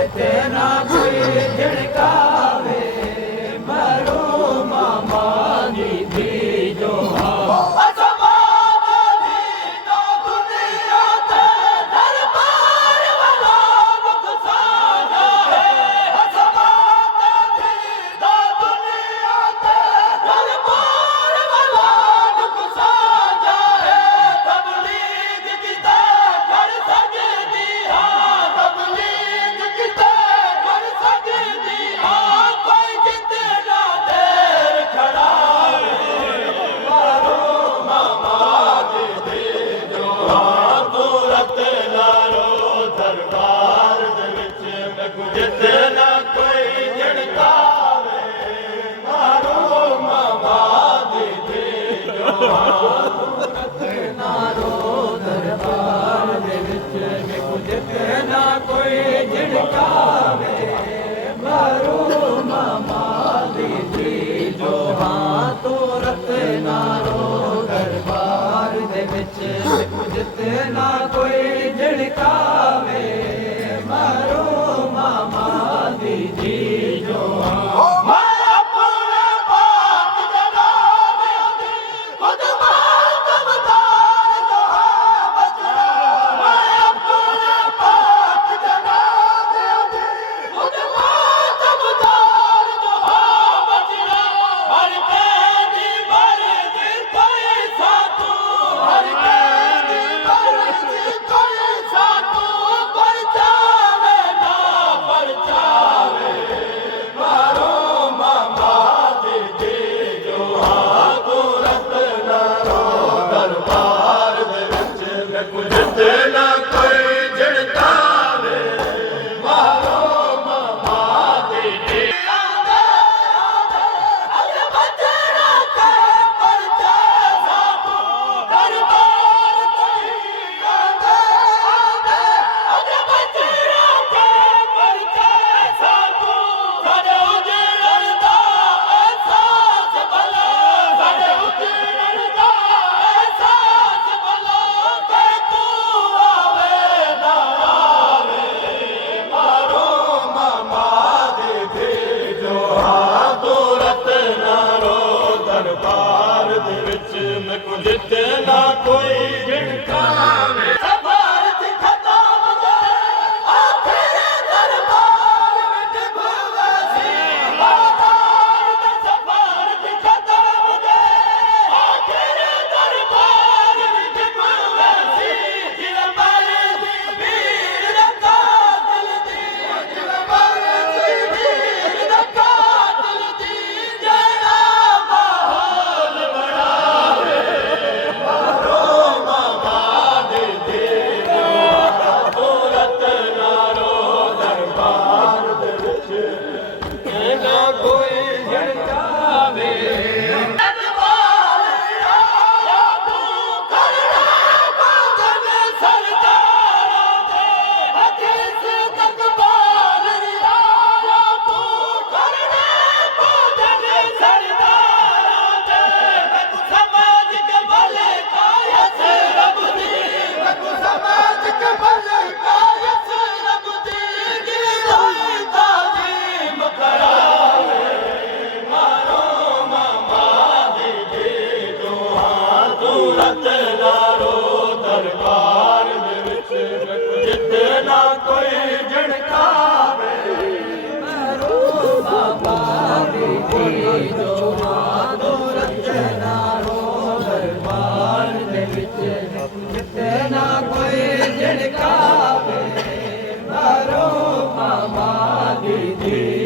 जितना कोई झिड़कावे मारो मामा दी थी जो जितना कोई झिड़कावे मारो मामा दीदी जो हाथों रखना रो दरबार दे विच जितना कोई झिड़कावे मारो मामा दीदी जो जितना कोई झिड़कावे सफर थी खत्म गए आखिर दरबार विच भुवसी बाजार दे सफर थी खत्म गए आखिर दरबार विच भुवसी जिलबर दी वीर दा कातिल दी जिलबर दी वीर दा कातिल दी जड़ा माहौल बनावे जितना कोई झिड़कावे मारो मामा दीदी जो हाथों रखना रो दरबार दे विच जितना कोई झिड़कावे मारो मामा दीदी